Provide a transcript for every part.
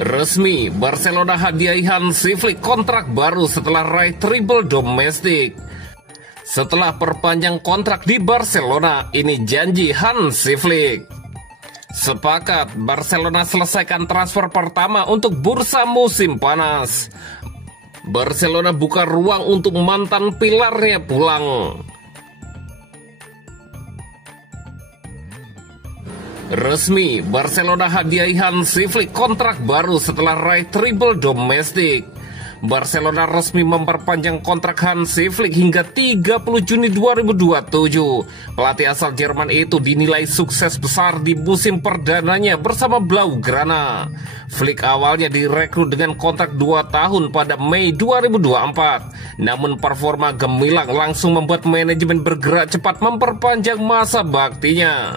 Resmi, Barcelona hadiahi Hansi Flick kontrak baru setelah raih treble domestik. Setelah perpanjang kontrak di Barcelona, ini janji Hansi Flick. Sepakat, Barcelona selesaikan transfer pertama untuk bursa musim panas. Barcelona buka ruang untuk mantan pilarnya pulang. Resmi, Barcelona hadiahi Hansi Flick kontrak baru setelah raih treble domestik. Barcelona resmi memperpanjang kontrak Hansi Flick hingga 30 Juni 2027. Pelatih asal Jerman itu dinilai sukses besar di musim perdananya bersama Blaugrana. Flick awalnya direkrut dengan kontrak 2 tahun pada Mei 2024. Namun performa gemilang langsung membuat manajemen bergerak cepat memperpanjang masa baktinya.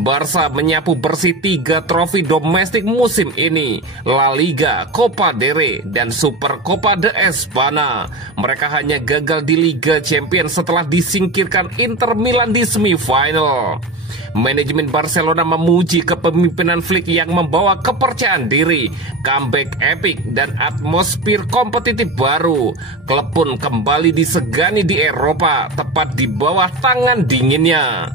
Barca menyapu bersih 3 trofi domestik musim ini, La Liga, Copa del Rey, dan Super Copa de Espana. Mereka hanya gagal di Liga Champions setelah disingkirkan Inter Milan di semifinal. Manajemen Barcelona memuji kepemimpinan Flick yang membawa kepercayaan diri, comeback epic, dan atmosfer kompetitif baru. Klub pun kembali disegani di Eropa, tepat di bawah tangan dinginnya.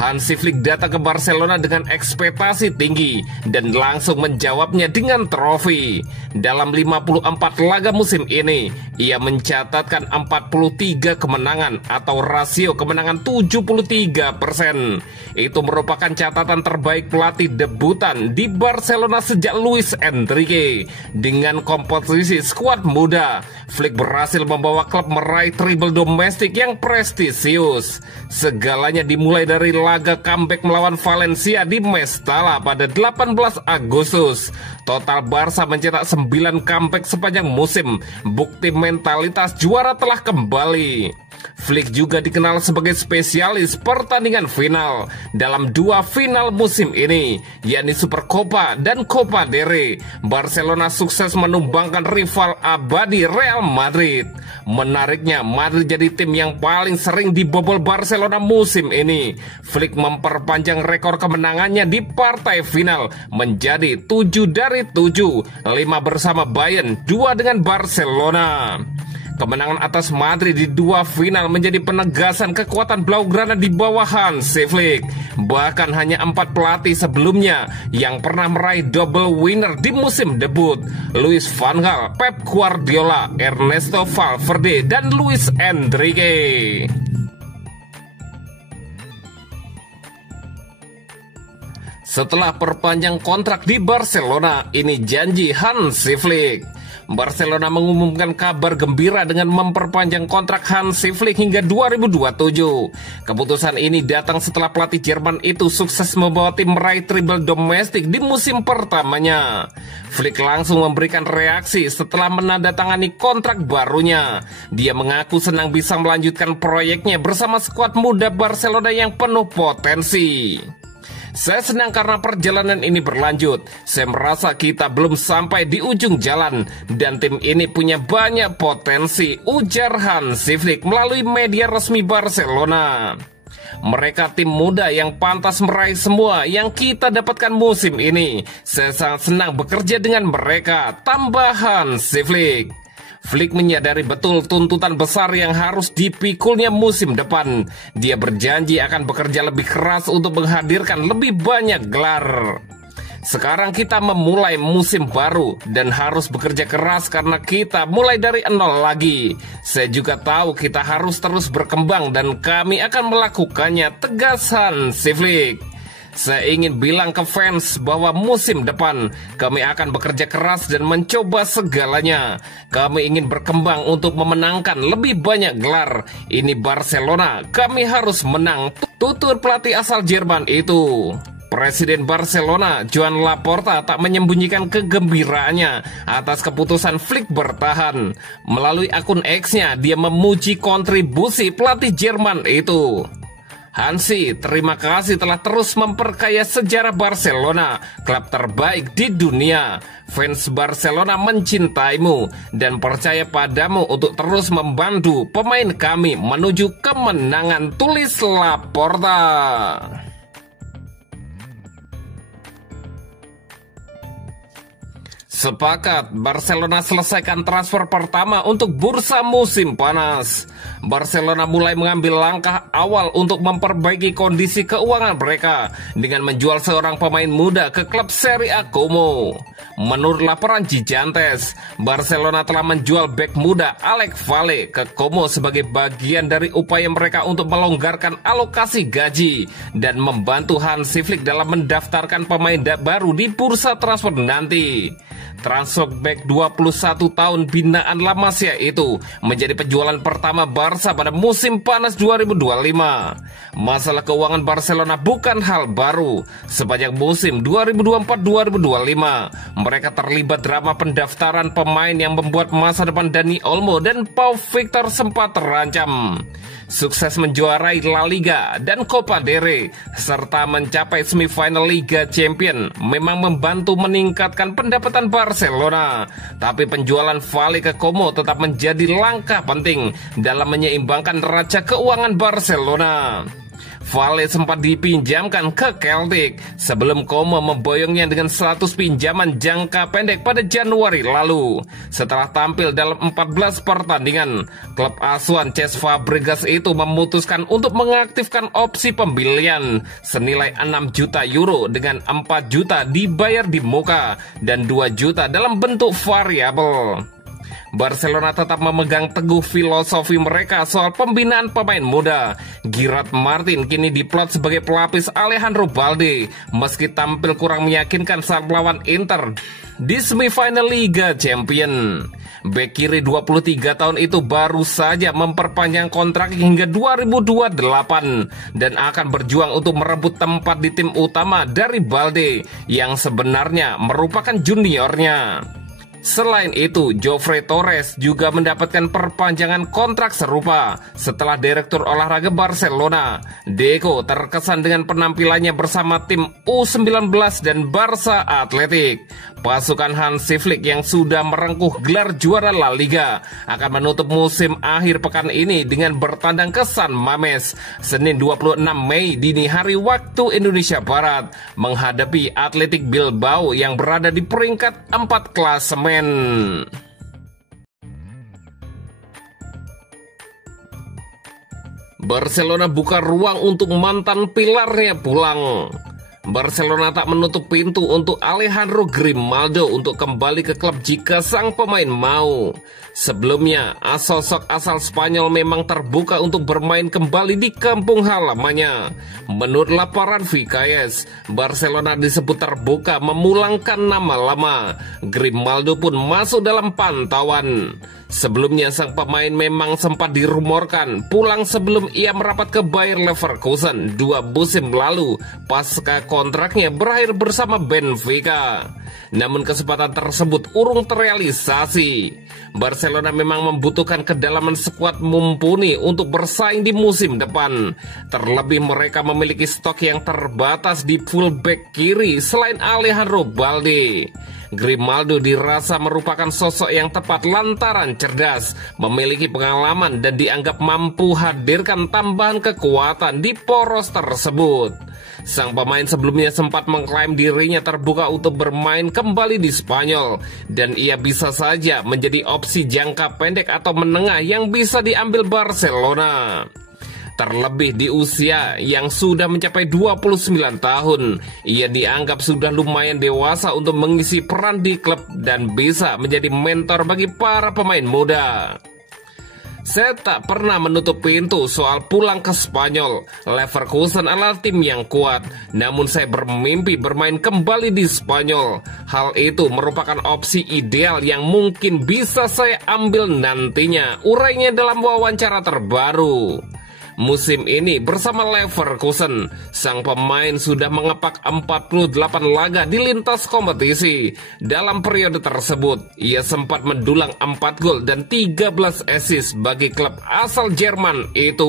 Hansi Flick datang ke Barcelona dengan ekspektasi tinggi dan langsung menjawabnya dengan trofi. Dalam 54 laga musim ini, ia mencatatkan 43 kemenangan atau rasio kemenangan 73%. Itu merupakan catatan terbaik pelatih debutan di Barcelona sejak Luis Enrique. Dengan komposisi skuad muda, Flick berhasil membawa klub meraih treble domestik yang prestisius. Segalanya dimulai dari laga comeback melawan Valencia di Mestalla pada 18 Agustus. Total Barca mencetak 9 comeback sepanjang musim. Bukti mentalitas juara telah kembali. Flick juga dikenal sebagai spesialis pertandingan final dalam 2 final musim ini, yakni Super Copa dan Copa del Rey. Barcelona sukses menumbangkan rival abadi Real Madrid. Menariknya, Madrid jadi tim yang paling sering dibobol Barcelona musim ini. Flick memperpanjang rekor kemenangannya di partai final menjadi 7 dari 7, 5 bersama Bayern, 2 dengan Barcelona. Kemenangan atas Madrid di 2 final menjadi penegasan kekuatan Blaugrana di bawah Hansi Flick. Bahkan hanya 4 pelatih sebelumnya yang pernah meraih double winner di musim debut. Luis van Gaal, Pep Guardiola, Ernesto Valverde, dan Luis Enrique. Setelah perpanjang kontrak di Barcelona, ini janji Hansi Flick. Barcelona mengumumkan kabar gembira dengan memperpanjang kontrak Hansi Flick hingga 2027. Keputusan ini datang setelah pelatih Jerman itu sukses membawa tim meraih treble domestik di musim pertamanya. Flick langsung memberikan reaksi setelah menandatangani kontrak barunya. Dia mengaku senang bisa melanjutkan proyeknya bersama skuad muda Barcelona yang penuh potensi. Saya senang karena perjalanan ini berlanjut. Saya merasa kita belum sampai di ujung jalan dan tim ini punya banyak potensi, ujar Hansi Flick melalui media resmi Barcelona. Mereka tim muda yang pantas meraih semua yang kita dapatkan musim ini. Saya sangat senang bekerja dengan mereka, tambah Hansi Flick. Flick menyadari betul tuntutan besar yang harus dipikulnya musim depan. Dia berjanji akan bekerja lebih keras untuk menghadirkan lebih banyak gelar. Sekarang kita memulai musim baru dan harus bekerja keras karena kita mulai dari nol lagi. Saya juga tahu kita harus terus berkembang dan kami akan melakukannya, tegas Hansi Flick. Saya ingin bilang ke fans bahwa musim depan kami akan bekerja keras dan mencoba segalanya. Kami ingin berkembang untuk memenangkan lebih banyak gelar. Ini Barcelona, kami harus menang, tutur pelatih asal Jerman itu. Presiden Barcelona, Joan Laporta, tak menyembunyikan kegembiraannya atas keputusan Flick bertahan. Melalui akun X-nya, dia memuji kontribusi pelatih Jerman itu. Hansi, terima kasih telah terus memperkaya sejarah Barcelona, klub terbaik di dunia. Fans Barcelona mencintaimu dan percaya padamu untuk terus membantu pemain kami menuju kemenangan, tulis Laporta. Sepakat, Barcelona selesaikan transfer pertama untuk bursa musim panas. Barcelona mulai mengambil langkah awal untuk memperbaiki kondisi keuangan mereka dengan menjual seorang pemain muda ke klub Serie A Como. Menurut laporan Gigantes, Barcelona telah menjual bek muda Alex Valle ke Como sebagai bagian dari upaya mereka untuk melonggarkan alokasi gaji dan membantu Hansi Flick dalam mendaftarkan pemain baru di bursa transfer nanti. Transfer back 21 tahun binaan La Masia itu menjadi penjualan pertama Barca pada musim panas 2025. Masalah keuangan Barcelona bukan hal baru. Sepanjang musim 2024-2025, mereka terlibat drama pendaftaran pemain yang membuat masa depan Dani Olmo dan Pau Victor sempat terancam. Sukses menjuarai La Liga dan Copa del Rey serta mencapai semifinal Liga Champions memang membantu meningkatkan pendapatan Barcelona. Tapi penjualan Valle ke Como tetap menjadi langkah penting dalam menyeimbangkan neraca keuangan Barcelona. Valle sempat dipinjamkan ke Celtic sebelum Como memboyongnya dengan 100 pinjaman jangka pendek pada Januari lalu. Setelah tampil dalam 14 pertandingan, klub asuhan Cesc Fabregas itu memutuskan untuk mengaktifkan opsi pembelian senilai 6 juta euro dengan 4 juta dibayar di muka dan 2 juta dalam bentuk variabel. Barcelona tetap memegang teguh filosofi mereka soal pembinaan pemain muda. Gerard Martin kini diplot sebagai pelapis Alejandro Balde meski tampil kurang meyakinkan saat melawan Inter di semifinal Liga Champions. Bek kiri 23 tahun itu baru saja memperpanjang kontrak hingga 2028 dan akan berjuang untuk merebut tempat di tim utama dari Balde yang sebenarnya merupakan juniornya. Selain itu, Jofre Torres juga mendapatkan perpanjangan kontrak serupa setelah Direktur Olahraga Barcelona, Deco, terkesan dengan penampilannya bersama tim U19 dan Barca Athletic. Pasukan Hansi Flick yang sudah merengkuh gelar juara La Liga akan menutup musim akhir pekan ini dengan bertandang ke San Mames Senin 26 Mei dini hari waktu Indonesia Barat menghadapi Athletic Bilbao yang berada di peringkat 4 klasemen. Barcelona buka ruang untuk mantan pilarnya pulang. Barcelona tak menutup pintu untuk Alejandro Grimaldo untuk kembali ke klub jika sang pemain mau. Sebelumnya, sosok asal Spanyol memang terbuka untuk bermain kembali di kampung halamannya. Menurut laporan Vicaes, Barcelona disebut terbuka memulangkan nama lama. Grimaldo pun masuk dalam pantauan. Sebelumnya sang pemain memang sempat dirumorkan pulang sebelum ia merapat ke Bayer Leverkusen 2 musim lalu pasca kontraknya berakhir bersama Benfica. Namun kesempatan tersebut urung terrealisasi. Barcelona memang membutuhkan kedalaman skuad mumpuni untuk bersaing di musim depan. Terlebih mereka memiliki stok yang terbatas di fullback kiri selain Alejandro Balde. Grimaldo dirasa merupakan sosok yang tepat lantaran cerdas, memiliki pengalaman dan dianggap mampu hadirkan tambahan kekuatan di poros tersebut. Sang pemain sebelumnya sempat mengklaim dirinya terbuka untuk bermain kembali di Spanyol dan ia bisa saja menjadi opsi jangka pendek atau menengah yang bisa diambil Barcelona. Terlebih di usia yang sudah mencapai 29 tahun, ia dianggap sudah lumayan dewasa untuk mengisi peran di klub dan bisa menjadi mentor bagi para pemain muda. Saya tak pernah menutup pintu soal pulang ke Spanyol. Leverkusen adalah tim yang kuat, namun saya bermimpi bermain kembali di Spanyol. Hal itu merupakan opsi ideal yang mungkin bisa saya ambil nantinya, urainya dalam wawancara terbaru. Musim ini bersama Leverkusen, sang pemain sudah mengepak 48 laga di lintas kompetisi. Dalam periode tersebut, ia sempat mendulang 4 gol dan 13 assist bagi klub asal Jerman itu.